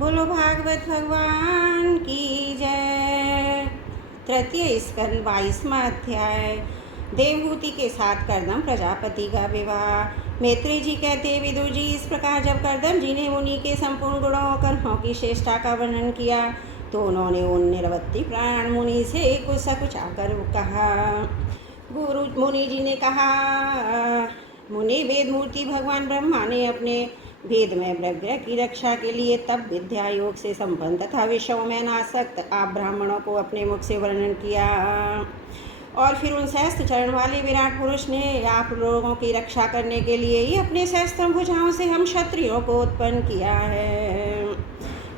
बोलो भागवत भगवान की जय। तृतीय स्कंद 22वां अध्याय। देवहूति के साथ कर्दम प्रजापति का विवाह। मैत्री जी कहते, विदुर जी, इस प्रकार जब कर्दम जी ने मुनि के संपूर्ण गुणों और कर्मों की श्रेष्ठता का वर्णन किया तो उन्होंने उन निरवत्ति प्राण मुनि से कुछ सकुच आकर कहा। गुरु मुनि जी ने कहा, मुनि, वेद मूर्ति भगवान ब्रह्मा ने अपने वेद में प्रज्ञा की रक्षा के लिए तब विद्या योग से संपन्न तथा विषयों में नासक्त आप ब्राह्मणों को अपने मुख से वर्णन किया और फिर उन सहस्त्र चरण वाले विराट पुरुष ने आप लोगों की रक्षा करने के लिए ही अपने सहस्त्र भुजाओं से हम क्षत्रियों को उत्पन्न किया है।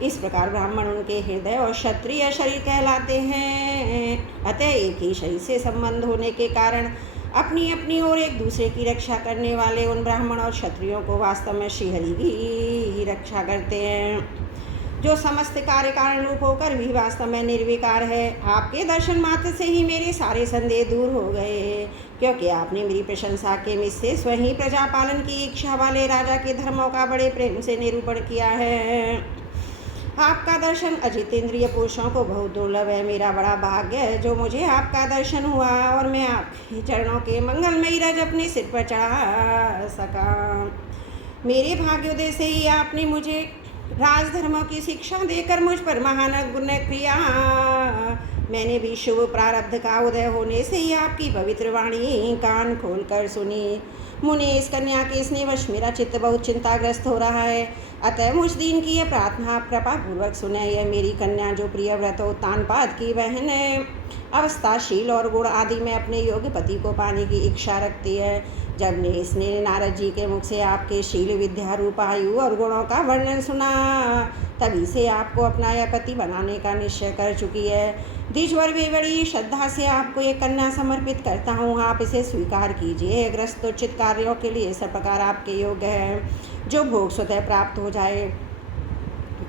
इस प्रकार ब्राह्मण उनके हृदय और क्षत्रिय शरीर कहलाते हैं। अतः एक ही शरीर से संबंध होने के कारण अपनी अपनी और एक दूसरे की रक्षा करने वाले उन ब्राह्मण और क्षत्रियों को वास्तव में श्रीहरि की रक्षा करते हैं, जो समस्त कार्य कारण रूप होकर भी वास्तव में निर्विकार है। आपके दर्शन मात्र से ही मेरे सारे संदेह दूर हो गए, क्योंकि आपने मेरी प्रशंसा के मित से स्वयं प्रजा पालन की इच्छा वाले राजा के धर्मों का बड़े प्रेम से निरूपण किया है। आपका दर्शन अजितेंद्रिय पुरुषों को बहुत दुर्लभ है। मेरा बड़ा भाग्य है जो मुझे आपका दर्शन हुआ और मैं आपके चरणों के मंगलमयी रज अपने सिर पर चढ़ा सका। मेरे भाग्योदय से ही आपने मुझे राजधर्मों की शिक्षा देकर मुझ पर महान गुण किया। मैंने भी शुभ प्रारब्ध का उदय होने से ही आपकी पवित्र वाणी कान खोलकर सुनी। मुनि, इस कन्या के स्नेहवश मेरा चित्त बहुत चिंताग्रस्त हो रहा है, अतः मुझ दिन की यह प्रार्थना आप कृपा पूर्वक सुने। यह मेरी कन्या जो प्रियव्रत उत्तानपाद की बहन है, अवस्थाशील और गुण आदि में अपने योग्य पति को पाने की इच्छा रखती है। जब ने इसने नारद जी के मुख से आपके शील विद्या रूप आयु और गुणों का वर्णन सुना, तभी से आपको अपना यह पति बनाने का निश्चय कर चुकी है। द्विजवर भी बड़ी श्रद्धा से आपको एक कन्या समर्पित करता हूँ, आप इसे स्वीकार कीजिए। ग्रस्तोचित कार्यों के लिए सब प्रकार आपके योग्य है। जो भोग स्वतः प्राप्त हो जाए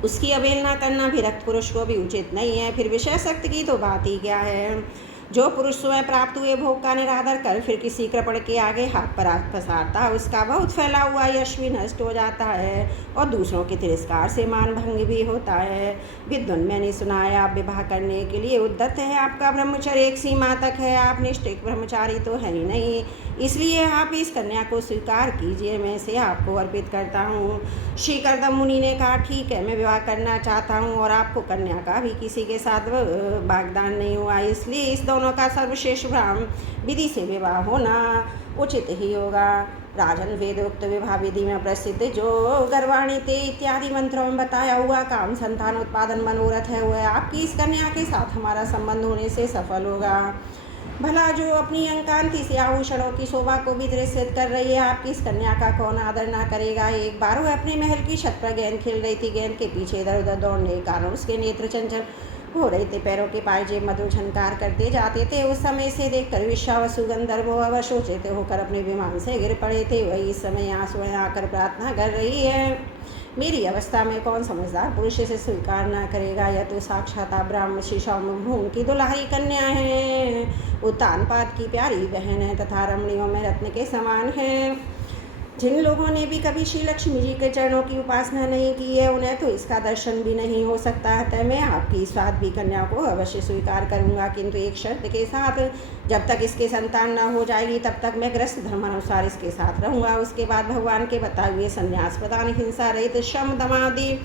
उसकी अवहेलना करना भी रक्त पुरुष को भी उचित नहीं है, फिर विषय शक्ति की तो बात ही क्या है। जो पुरुष स्वयं प्राप्त हुए भोग का निरादर कर फिर किसी कृपण के आगे हाथ पर पसारता है, उसका बहुत फैला हुआ यश भी नष्ट हो जाता है और दूसरों के तिरस्कार से मान भंग भी होता है। विद्वान, मैंने सुना है आप विवाह करने के लिए उद्यत है। आपका ब्रह्मचर्य एक सीमा तक है, आप निष्ठिक ब्रह्मचारी तो है ही नहीं, इसलिए आप इस कन्या को स्वीकार कीजिए, मैं इसे आपको अर्पित करता हूँ। श्री कर्दम मुनि ने कहा, ठीक है, मैं विवाह करना चाहता हूँ और आपको कन्या का भी किसी के साथ वाग्दान नहीं हुआ, इसलिए इस दोनों का सर्वश्रेष्ठ ब्राह्मण विधि से विवाह होना उचित ही होगा। राजन, वेदोक्त विवाह विधि में प्रसिद्ध जो गर्वाणी ते इत्यादि मंत्रों में बताया हुआ काम संतान उत्पादन मनोरथ है, वह आपकी इस कन्या के साथ हमारा संबंध होने से सफल होगा। भला जो अपनी अंकांति से आभूषणों की शोभा को भी दृश्यत कर रही है, आपकी इस कन्या का कौन आदर ना करेगा। एक बार वह अपने महल की छत पर गेंद खेल रही थी। गेंद के पीछे इधर उधर दौड़ने के कारण उसके नेत्र चंचल हो रहे थे, पैरों के पायजेब मधुर झनकार करते जाते थे। उस समय से देखकर विश्वावसु गंधर्व अवशोचित होकर अपने विमान से गिर पड़े थे। वही इस समय आंसुएं आकर प्रार्थना कर रही है, मेरी अवस्था में कौन समझदार पुरुष इसे स्वीकार न करेगा। यह तो साक्षात ब्राह्मण शिशौभूम की दुलारी कन्या है, उत्तानपाद की प्यारी बहन है तथा रमणियों में रत्न के समान है। जिन लोगों ने भी कभी श्री लक्ष्मी जी के चरणों की उपासना नहीं की है, उन्हें तो इसका दर्शन भी नहीं हो सकता है। तय मैं आपकी साध्वी कन्या को अवश्य स्वीकार करूंगा, किंतु एक शर्त के साथ। जब तक इसके संतान न हो जाएगी तब तक मैं ग्रस्त धर्मानुसार इसके साथ रहूंगा। उसके बाद भगवान के बताए हुए संन्यास प्रदान, हिंसा रहित, श्रम दमादि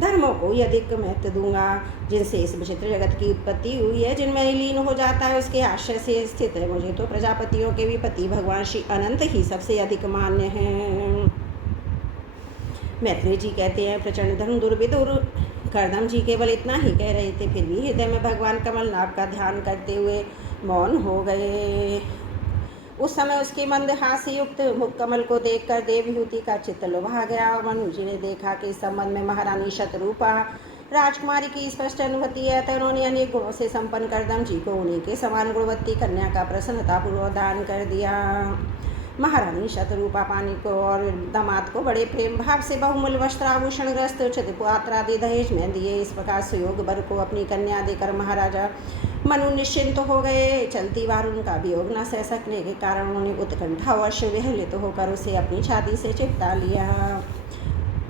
धर्मों को अधिक महत्व दूंगा, जिनसे इस विचित्र जगत की उत्पत्ति हुई है। जिनमें लीन हो जाता है उसके आश्रय से स्थित है। मुझे तो प्रजापतियों के भी पति भगवान श्री अनंत ही सबसे अधिक मान्य हैं। मैत्री जी कहते हैं, प्रचंड धर्म दुर्विदुर कर्दम जी केवल इतना ही कह रहे थे, फिर भी हृदय में भगवान कमलनाभ का ध्यान करते हुए मौन हो गए। उस समय उसके मंद हास्य युक्त मुख कमल को देखकर देवहूति का चित्त लुभा गया और मनु जी ने देखा कि इस संबंध में महारानी शतरूपा राजकुमारी की स्पष्ट अनुभूति है। तो उन्होंने अनेक गुणों से संपन्न कर्दम जी को उन्हीं के समान गुणवत्ती कन्या का प्रसन्नतापूर्वक दान कर दिया। महारानी शतरूपा पानी को और दामाद को बड़े प्रेम भाव से बहुमूल्य वस्त्र आभूषण ग्रस्त छत्रपात्र आदि दहेज में दिए। इस प्रकार सुयोग वर को अपनी कन्या देकर महाराजा मनु निश्चिंत हो गए। चलती बार उनका वियोग न सह सकने के कारण उन्होंने उत्कंठा वश विहलित होकर उसे अपनी छाती से चिपटा लिया।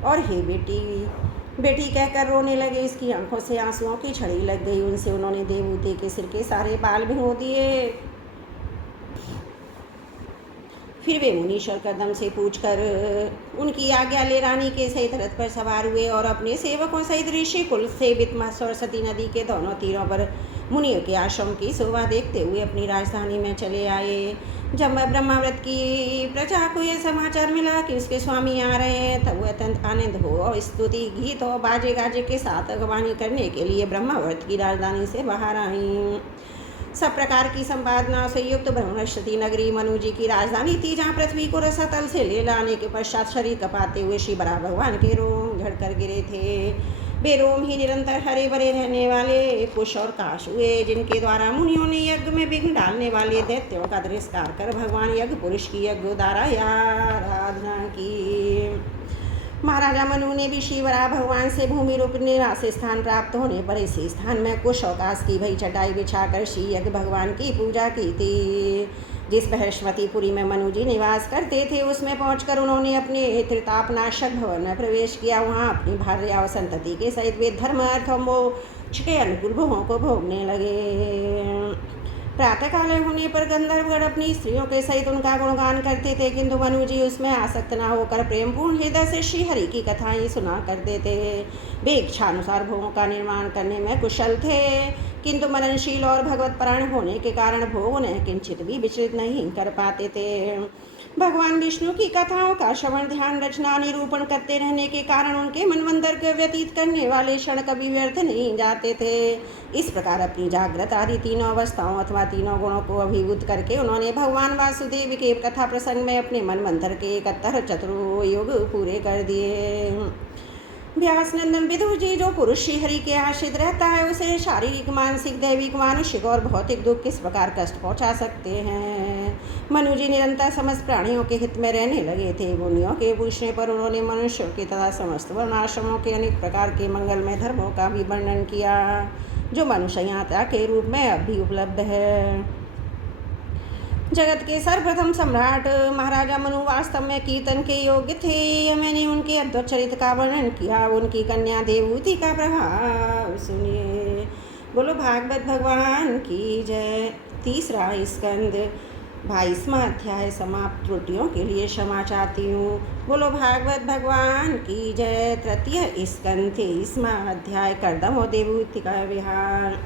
और हे बेटी, बेटी कहकर रोने लगे। इसकी आंखों से आंसुओं की छड़ी लग गई। उनसे उन्होंने देवहूति के सिर के सारे बाल भिगो दिए। फिर वे मुनीश्वर कदम से पूछकर उनकी आज्ञा ले रानी के सहित रथ पर सवार हुए और अपने सेवकों सहित ऋषि कुल सेवित सरस्वती नदी के दोनों तीरों पर मुनियों के आश्रम की शोभा देखते हुए अपनी राजधानी में चले आए। जब ब्रह्माव्रत की प्रजा को यह समाचार मिला कि उसके स्वामी आ रहे हैं, तब वह अत्यंत आनंद हो और स्तुति गीत और बाजे गाजे के साथ अगवानी करने के लिए ब्रह्माव्रत की राजधानी से बाहर आई। सब प्रकार की संपादना से युक्त ब्रह्मश्रुति नगरी मनु जी की राजधानी थी, जहाँ पृथ्वी को रसातल से ले लाने के पश्चात शरीर कपाते हुए श्री बराह भगवान के रोम झड़कर गिरे थे। बेरोम ही निरंतर हरे भरे रहने वाले कुश और काश हुए, जिनके द्वारा मुनियों ने यज्ञ में विघ्न डालने वाले दैत्यों का तिरस्कार कर भगवान यज्ञ पुरुष की यज्ञ द्वारा आराधना की। महाराजा मनु ने भी श्री वराह भगवान से भूमि रूप निवास स्थान प्राप्त होने पर इसी स्थान में कुश अवकाश की भई चटाई बिछाकर श्री यज्ञ भगवान की पूजा की थी। जिस बृहस्पतिपुरी में मनु जी निवास करते थे, उसमें पहुंचकर उन्होंने अपने त्रितापनाशक भवन में प्रवेश किया। वहां अपनी भार्या और संतति के सहित वे धर्म अर्थ और मोक्ष के अनुकूल भोगों को भोगने लगे। प्रातःकाल होने पर गंधर्वगण अपनी स्त्रियों के सहित उनका गुणगान करते थे, किंतु मनु जी उसमें आसक्त न होकर प्रेमपूर्ण हृदय से श्री हरि की कथाएं सुना करते थे। वे इच्छानुसार भोगों का निर्माण करने में कुशल थे, किंतु मननशील और भगवत परायण होने के कारण भोग उन्हें किंचित भी विचलित नहीं कर पाते थे। भगवान विष्णु की कथाओं का श्रवण ध्यान रचना निरूपण करते रहने के कारण उनके मनवंतर को व्यतीत करने वाले क्षण कभी व्यर्थ नहीं जाते थे। इस प्रकार अपनी जागृत आदि तीनों अवस्थाओं अथवा तीनों गुणों को अभिभूत करके उन्होंने भगवान वासुदेव के कथा प्रसंग में अपने मनवंतर के 71 चतुर्युग पूरे कर दिए। व्यास नंदन विदुर जी, जो पुरुष श्री हरि के आश्रित रहता है, उसे शारीरिक मानसिक दैविक मानुषिक और भौतिक दुख किस प्रकार कष्ट पहुंचा सकते हैं। मनु जी निरंतर समस्त प्राणियों के हित में रहने लगे थे। मुनियों के पूछने पर उन्होंने मनुष्यों के तथा समस्त वर्णाश्रमों के अनेक प्रकार के मंगलमय धर्मों का भी वर्णन किया, जो मनुष्य यात्रा के रूप में अब भी उपलब्ध है। जगत के सर्वप्रथम सम्राट महाराजा मनु वास्तव में कीर्तन के योग्य थे। मैंने उनके अद्भुत चरित्र का वर्णन किया। उनकी कन्या देवहूति का प्रभाव सुनिए। बोलो भागवत भगवान की जय। तीसरा स्कंद 22वां अध्याय समाप्त। त्रुटियों के लिए क्षमा चाहती हूँ। बोलो भागवत भगवान की जय। तृतीय स्कंद 23वां अध्याय कर्दम और देवहूति का विहार।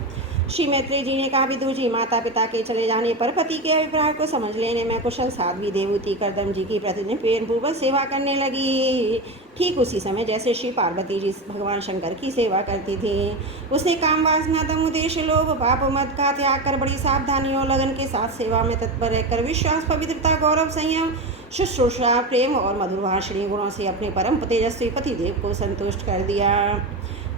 श्री मैत्रेय जी ने कहा, विदुर जी, माता पिता के चले जाने पर पति के अभिप्राय को समझ लेने में कुशल साध्वी देवहूति कर्दम जी की प्रतिदिन प्रेम पूर्वक सेवा करने लगी। ठीक उसी समय जैसे श्री पार्वती जी भगवान शंकर की सेवा करती थी। उसने काम वासना दम उद्देश्य लोभ पाप मद का त्याग कर बड़ी सावधानी और लगन के साथ सेवा में तत्पर रहकर विश्वास पवित्रता गौरव संयम शुश्रूषा प्रेम और मधुर भाषणी गुणों से अपने परम तेजस्वी पति देव को संतुष्ट कर दिया।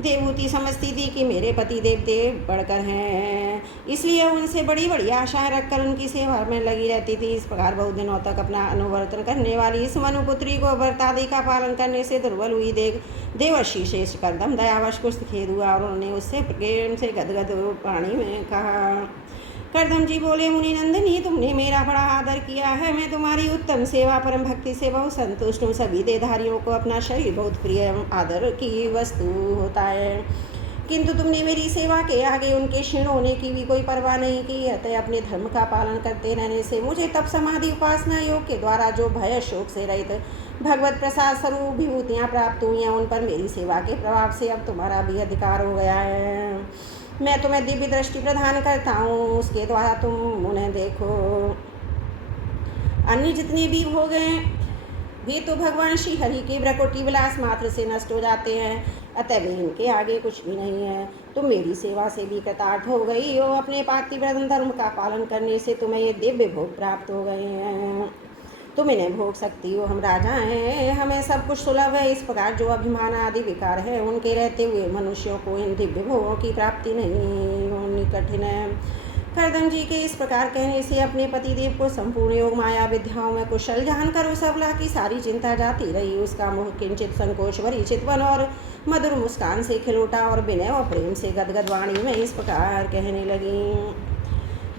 देवहूति समझती थी कि मेरे पति देव बढ़कर हैं, इसलिए उनसे बड़ी बड़ी आशाएं रखकर उनकी सेवा में लगी रहती थी। इस प्रकार बहुत दिनों तक अपना अनुवर्तन करने वाली इस मनुपुत्री को व्रत आदि का पालन करने से दुर्बल हुई देख देवर्षि श्रेष्ठ कर्दम दयावश कुछ खेद हुआ और उन्होंने उससे प्रेम से गदगद पानी में कहा। कर्दम जी बोले, मुनि नंदिनी, तुमने मेरा बड़ा आदर किया है। मैं तुम्हारी उत्तम सेवा परम भक्ति से बहुत संतुष्ट हूँ। सभी देहधारियों को अपना शरीर बहुत प्रिय आदर की वस्तु होता है, किंतु तुमने मेरी सेवा के आगे उनके क्षीण होने की भी कोई परवाह नहीं की। अतः अपने धर्म का पालन करते रहने से मुझे तप समाधि उपासना योग के द्वारा जो भय शोक से रहित भगवत प्रसाद स्वरूप विभूतियाँ प्राप्त हुई हैं, उन पर मेरी सेवा के प्रभाव से अब तुम्हारा भी अधिकार हो गया है। मैं तुम्हें दिव्य दृष्टि प्रदान करता हूँ, उसके द्वारा तुम उन्हें देखो। अन्य जितने भी भोग हैं वे तो भगवान श्री हरि के ब्रकोटी विलास मात्र से नष्ट हो जाते हैं, अतः वे इनके आगे कुछ भी नहीं है। तुम मेरी सेवा से भी कृतार्थ हो गई हो। अपने पातिव्रत धर्म का पालन करने से तुम्हें ये दिव्य भोग प्राप्त हो गए हैं। तुम इन्हें भोग सकती हो। हम राजा हैं, हमें सब कुछ सुलभ है। इस प्रकार जो अभिमान आदि विकार है, उनके रहते हुए मनुष्यों को इन दिव्य भोगों की प्राप्ति नहीं होनी कठिन है। कर्दम जी के इस प्रकार कहने से अपने पतिदेव को संपूर्ण योग माया विद्याओं में कुशल जानकर उस अबला की सारी चिंता जाती रही। उसका मुख किंचित संकोच भरी चितवन और मधुर मुस्कान से खिल उठा और विनय और प्रेम से गदगद वाणी में इस प्रकार कहने लगी।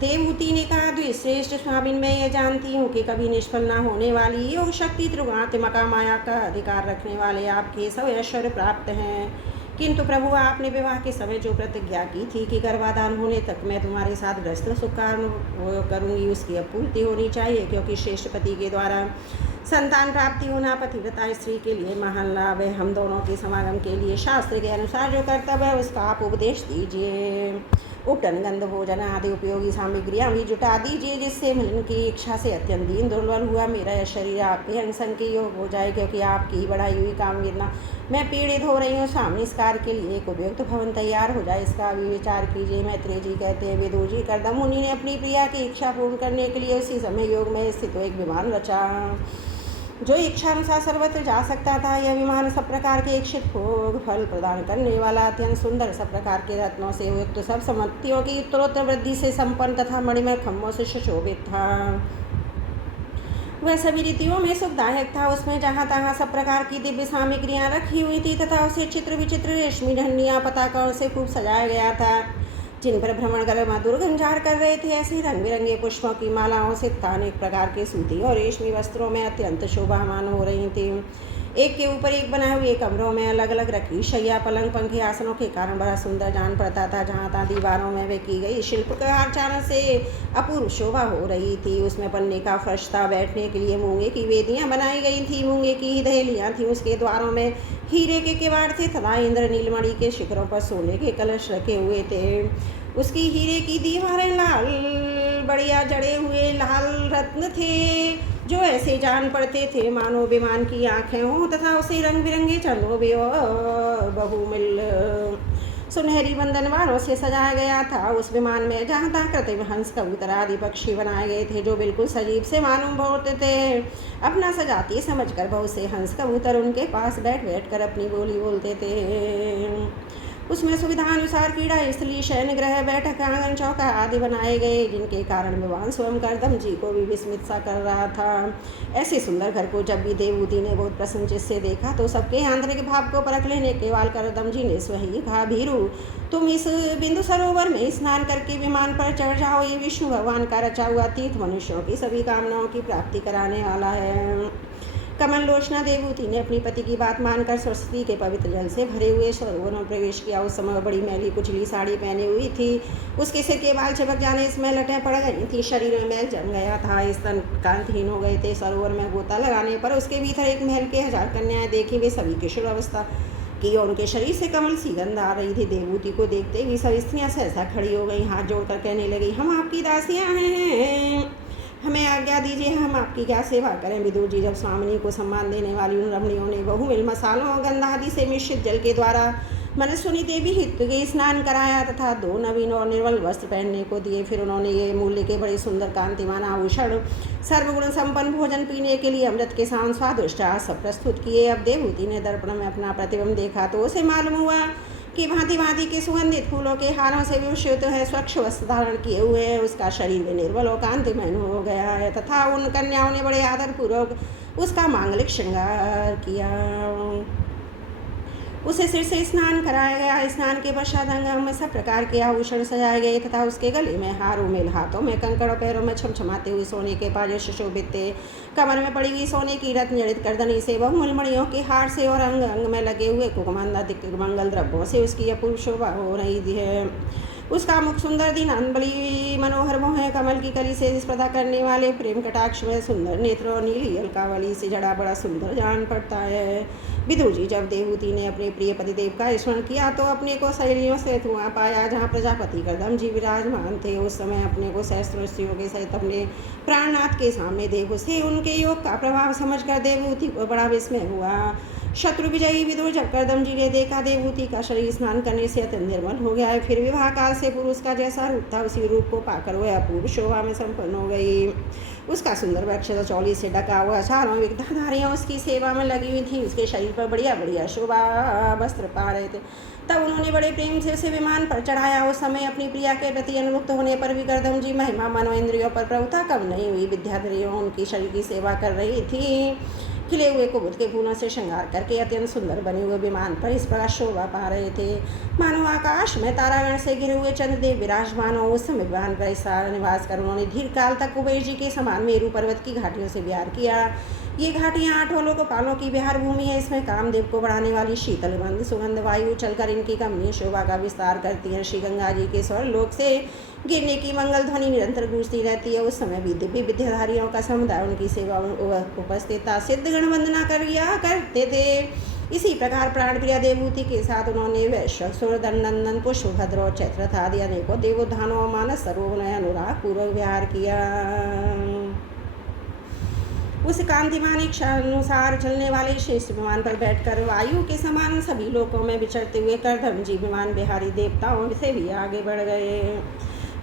देवहूति ने कहा, द्विश्रेष्ठ स्वामिन, मैं ये जानती हूँ कि कभी निष्फल न होने वाली योग शक्ति त्रिगुणात्मका माया का अधिकार रखने वाले आपके सब ऐश्वर्य प्राप्त हैं, किंतु प्रभु आपने विवाह के समय जो प्रतिज्ञा की थी कि गर्भाधान होने तक मैं तुम्हारे साथ ग्रस्त सुख करूँगी, उसकी अब पूर्ति होनी चाहिए, क्योंकि श्रेष्ठ पति के द्वारा संतान प्राप्ति होना पतिव्रता स्त्री के लिए महान लाभ है। हम दोनों के समागम के लिए शास्त्र के अनुसार जो कर्तव्य है उसका आप उपदेश दीजिए। उपटन गंध भोजन आदि उपयोगी सामग्रियाँ भी जुटा दीजिए, जिससे मिलन की इच्छा से अत्यंत दीन दुर्बल हुआ मेरा यह शरीर आपके अनशन के योग हो जाए, क्योंकि आपकी बढ़ाई हुई कामगिरना मैं पीड़ित हो रही हूँ। सामने इस कार्य के लिए एक उपयुक्त भवन तैयार हो जाए, इसका भी विचार कीजिए। मैत्रेय जी कहते हैं, विदुर जी, कर्दम मुनि ने अपनी प्रिया की इच्छा पूर्ण करने के लिए उसी समय योग में स्थित एक विमान रचा, जो इच्छानुसार सर्वत्र जा सकता था। यह विमान सब प्रकार के इच्छित भोग फल प्रदान करने वाला, अत्यंत सुंदर, सब प्रकार के रत्नों से युक्त, सब सम्मतियों की उत्तरोत्तर वृद्धि से संपन्न तथा मणिमय खम्भों से सुशोभित था। वह सभी रीतियों में सुखदायक था। उसमें जहाँ तहाँ सब प्रकार की दिव्य सामग्रियाँ रखी हुई थी तथा उसे चित्र विचित्र रेशमी ढंडियाँ पताकाओं से खूब सजाया गया था, जिन पर भ्रमण कर मधुर गुंजार कर रहे थे। ऐसे रंग बिरंगे पुष्पों की मालाओं से अनेक प्रकार के सूती और रेशमी वस्त्रों में अत्यंत शोभामान हो रही थी। एक के ऊपर एक बनाए हुए कमरों में अलग अलग रखी शैया, पलंग, पंखे, आसनों के कारण बड़ा सुंदर जान पड़ता था। जहाँ तहाँ दीवारों में वे की गई शिल्पकार चारण से अपूर्व शोभा हो रही थी। उसमें पन्ने का फर्श था, बैठने के लिए मूंगे की वेदियाँ बनाई गई थी, मूंगे की ही दहलियाँ थी। उसके द्वारों में हीरे के किवाड़ थे तथा इंद्र नीलमणि के शिखरों पर सोने के कलश रखे हुए थे। उसकी हीरे की दीवारें लाल बढ़िया जड़े हुए लाल रत्न थे, जो ऐसे जान पड़ते थे मानो विमान की आंखें हों, तथा उसे रंग बिरंगे चंद्रों और बहुमिल सुनहरी बंधनवारों से सजाया गया था। उस विमान में जहाँ तहाँ कृत्रिम हंस, कबूतर आदि पक्षी बनाए गए थे, जो बिल्कुल सजीव से मालूम होते थे। अपना सजाती समझकर बहुत से हंस कबूतर उनके पास बैठ बैठ कर अपनी बोली बोलते थे। उसमें सुविधानुसार क्रीड़ा स्थली, शयन गृह, बैठक आंगन, चौका आदि बनाए गए, जिनके कारण विमान स्वयं कर्दम जी को भी विस्मित सा कर रहा था। ऐसे सुंदर घर को जब भी देवहूति ने बहुत प्रसन्न चित्त से देखा तो सबके आंतरिक भाव को परख लेने के बाद कर्दम जी ने स्वयं कहा, भीरू, तुम इस बिंदु सरोवर में स्नान करके विमान पर चढ़ जाओ। ये विष्णु भगवान का रचा हुआ तीर्थ मनुष्यों की सभी कामनाओं की प्राप्ति कराने वाला है। कमल लोचना देवहूति ने अपनी पति की बात मानकर सरस्वती के पवित्र जल से भरे हुए सरोवर में प्रवेश किया। उस समय बड़ी मैली कुचली साड़ी पहनी हुई थी, उसके सिर के बाल चिपक जाने इसमें लटें पड़ गई थी, शरीर में मैल जम गया था, स्तन कांतिहीन हो गए थे। सरोवर में गोता लगाने पर उसके भीतर एक महल के 1000 कन्याएं देखी, वे सभी किशोर अवस्था की और उनके शरीर से कमल सी गंध आ रही थी। देवहूति को देखते ही सब स्त्रियाँ सहसा खड़ी हो गई, हाथ जोड़कर कहने लगी, हम आपकी दासियाँ हैं, हमें आज्ञा दीजिए, हम आपकी क्या सेवा करें। विदुर जी, जब स्वामिनी को सम्मान देने वाली उन रमणियों ने बहुमिल मसालों और गंध आदि से मिश्रित जल के द्वारा मनस्विनी देवी हित के स्नान कराया तथा 2 नवीन और निर्मल वस्त्र पहनने को दिए, फिर उन्होंने ये मूल्य के बड़े सुंदर कांतिमान आभूषण, सर्वगुण संपन्न भोजन, पीने के लिए अमृत के साथ स्वादिष्ट सब प्रस्तुत किए। अब देवहूति ने दर्पण में अपना प्रतिबिंब देखा तो उसे मालूम हुआ कि भांति भांति के सुगंधित फूलों के हारों से विभूषित है, स्वच्छ वस्त्र धारण किए हुए है, उसका शरीर भी निर्बल और कांतिमय हो गया है, तथा उन कन्याओं ने बड़े आदरपूर्वक उसका मांगलिक श्रृंगार किया। उसे सिर से स्नान कराया गया। स्नान के पश्चात अंग में सब प्रकार के आभूषण सजाए गए तथा उसके गले में हारों में, हाथों में कंकड़ और पैरों में छमछमाते हुए सोने के पाजे सुशोभित थे। कमर में पड़ी हुई सोने की रत्न जड़ित करदनी से, बहुमूल्य मणियों के हार से और अंग अंग में लगे हुए कुकमंद मंगल द्रव्यों से उसकी अपूर्व शोभा हो रही है। उसका मुख सुंदर दीनान बड़ी मनोहर मोह है, कमल की कली से स्पर्धा करने वाले प्रेम कटाक्ष में सुंदर नेत्र और नीली अलकावली से जड़ा बड़ा सुंदर जान पड़ता है। विदुर जी, जब देवहूति ने अपने प्रिय पतिदेव का स्मरण किया तो अपने को सहेलियों से वहाँ पाया जहाँ प्रजापति कर्दम जी विराजमान थे। उस समय अपने को सहस्त्रों स्त्रियों के सहित अपने प्राणनाथ के सामने देख उसे उनके योग का प्रभाव समझकर देवहूति को बड़ा विस्मय हुआ। शत्रु विजयी विदुर, जब कर्दम जी ने देखा देवहूति का शरीर स्नान करने से अत्यंत निर्मल हो गया है, फिर विवाह काल से पुरुष का जैसा रूप था उसी रूप को पाकर वह अपूर्व शोभा में संपन्न हो गई। उसका सुंदर वक्ष चौली से ढका हुआ, चारों विग्धाधारियाँ उसकी सेवा में लगी हुई थी, उसके शरीर पर बढ़िया बढ़िया शोभा वस्त्र पा रहे थे। तब उन्होंने बड़े प्रेम से उसे विमान पर चढ़ाया। उस समय अपनी प्रिया के प्रति अनुरक्त होने पर भी कर्दम जी महिमा मनो इंद्रियों पर प्रभुता कम नहीं हुई। विद्याधरियों उनकी शरीर की सेवा कर रही थी खिले हुए कुमुद के फूलों से श्रृंगार करके अत्यंत सुंदर बने हुए विमान पर इस प्रकार शोभा पा रहे थे, मानो आकाश में तारागण से घिरे हुए चंद्रदेव विराजमान हो। उस समय विमान पर निवास कर उन्होंने दीर्घ काल तक कुबेर जी के समान मेरू पर्वत की घाटियों से विहार किया। ये घाटियाँ 8 लोकपालों की विहार भूमि है। इसमें कामदेव को बढ़ाने वाली शीतल मंद सुगंध वायु चलकर इनकी कमनीय शोभा का विस्तार करती है। श्री गंगा जी के स्वर लोक से गिरने की मंगल ध्वनि निरंतर गूंजती रहती है। उस समय भी दिव्य विद्याधारियों का समुदाय उनकी सेवा उपस्थितता सिद्ध गण वंदना किया करते थे। इसी प्रकार प्राणप्रिया देवभूति के साथ उन्होंने वैश्व सूर्यनंदन पुष्पभद्र और चैत्रथ आदि अनेकों देवोत्थानों मानस सरोवर में अनुराग पूर्वक विहार किया। उस कांतिमान इच्छानुसार चलने वाले श्रेष्ठ विमान पर बैठकर वायु के समान सभी लोकों में विचरते हुए करदम जी विमान बिहारी देवताओं से भी आगे बढ़ गए।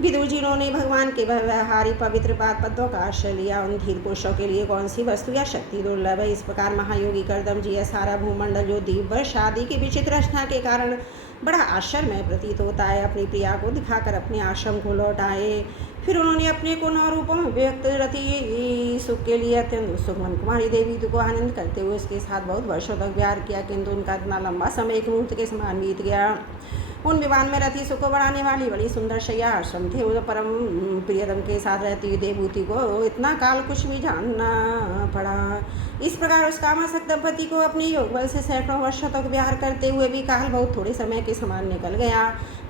विदुर जी ने भगवान के व्यवहारी पवित्र पाद पद्मों का आश्रय लिया। उन धीर पुरुषों के लिए कौन सी वस्तु या शक्ति दुर्लभ है। इस प्रकार महायोगी करदम जी यह सारा भूमंडल जो दिव्य शादी की विचित्र रचना के कारण बड़ा आश्चर्यमय प्रतीत होता है, अपनी प्रिया को दिखाकर अपने आश्रम को लौट आए। फिर उन्होंने अपने को 9 रूपों में व्यक्त रति सुख के लिए अत्यंत उत्सुक मन कुमारी देवी को आनंद करते हुए उसके साथ बहुत वर्षों तक प्यार किया, किंतु उनका इतना लंबा समय एक मुहूर्त के समान बीत गया। उन विमान में रति सुख को बढ़ाने वाली बड़ी सुंदर शैया आश्रम थे। वो परम प्रियतम के साथ रहती हुई देवभूति को इतना काल कुछ भी जानना पड़ा। इस प्रकार उस कामासक्त दंपति को अपने योग बल से सैकड़ों वर्षों तक विहार करते हुए भी काल बहुत थोड़े समय के समान निकल गया।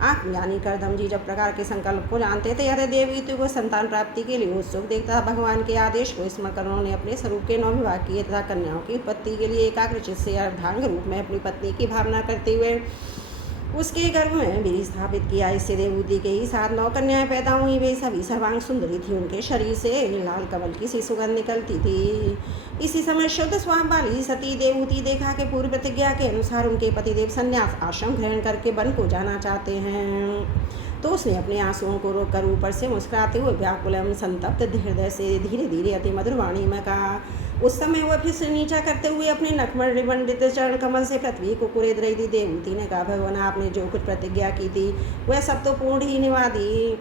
आत्मज्ञानी करदम जी जब प्रकार के संकल्प को जानते थे यदि देवभूति को संतान प्राप्ति के लिए उत्सुक देखता भगवान के आदेश को स्मरण कर उन्होंने अपने स्वरूप के 9 विवाह किए तथा कन्याओं की उत्पत्ति के लिए एकाग्रचित से अर्धांग रूप में अपनी पत्नी की भावना करते हुए उसके गर्भ में भी स्थापित किया। इससे देवभूति के ही 7 9 कन्याएं पैदा हुई। वे सभी सर्वांग सुंदरी थी। उनके शरीर से लाल कमल की सी सुगंध निकलती थी। इसी समय शुद्ध स्वभाव वाली सती देवभूति देखा कि पूर्व प्रतिज्ञा के अनुसार उनके पतिदेव संन्यास आश्रम ग्रहण करके वन को जाना चाहते हैं, तो उसने अपने आंसुओं को रोककर ऊपर से मुस्कुराते हुए व्याकुल एवं संतप्त हृदय से धीरे धीरे अति मधुर वाणी में कहा। उस समय वह फिर से नीचा करते हुए अपने नखमंडित चरण कमल से पृथ्वी को कुरेद रही थी। देवभूति ने कहा, भगवान आपने जो कुछ प्रतिज्ञा की थी वह सब तो पूर्ण ही निभा दी,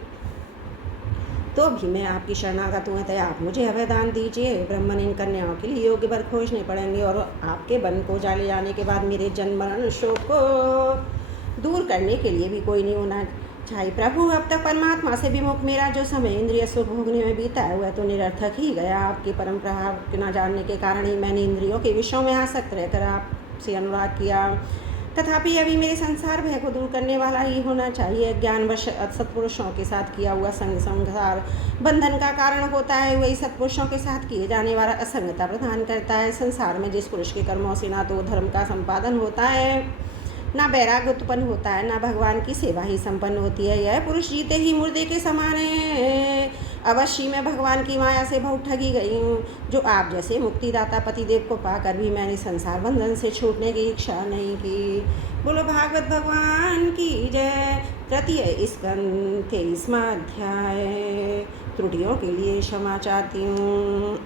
तो भी मैं आपकी शरणागत हूँ, अतः आप मुझे अभयदान दीजिए। ब्रह्मन इन कन्याओं के लिए योग्य वर खोजने पड़ेंगे और आपके वन को जाले जाने के बाद मेरे जन्म मरण शोक को दूर करने के लिए भी कोई नहीं होना चाहिए। प्रभु अब तक परमात्मा से विमुख मेरा जो समय इंद्रिय सुख भोगने में बीता है वह तो निरर्थक ही गया। आपके परम प्रभाव न जानने के कारण ही मैंने इंद्रियों के विषयों में आसक्त रहकर आपसे अनुराग किया। तथापि अभी मेरे संसार भय को दूर करने वाला ही होना चाहिए। ज्ञानवश सत्पुरुषों के साथ किया हुआ संसार बंधन का कारण होता है, वही सत्पुरुषों के साथ किए जाने वाला असंगता प्रदान करता है। संसार में जिस पुरुष के कर्मों से ना तो धर्म का संपादन होता है, ना वैराग्य उत्पन्न होता है, ना भगवान की सेवा ही संपन्न होती है, यह पुरुष जीते ही मुर्दे के समान है। अवश्य मैं भगवान की माया से बहुत ठगी गई हूँ, जो आप जैसे मुक्तिदाता पतिदेव को पाकर भी मैंने संसार बंधन से छूटने की इच्छा नहीं की। बोलो भागवत भगवान की जय। तृतीय स्कंद 23वां अध्याय। त्रुटियों के लिए क्षमा चाहती हूँ।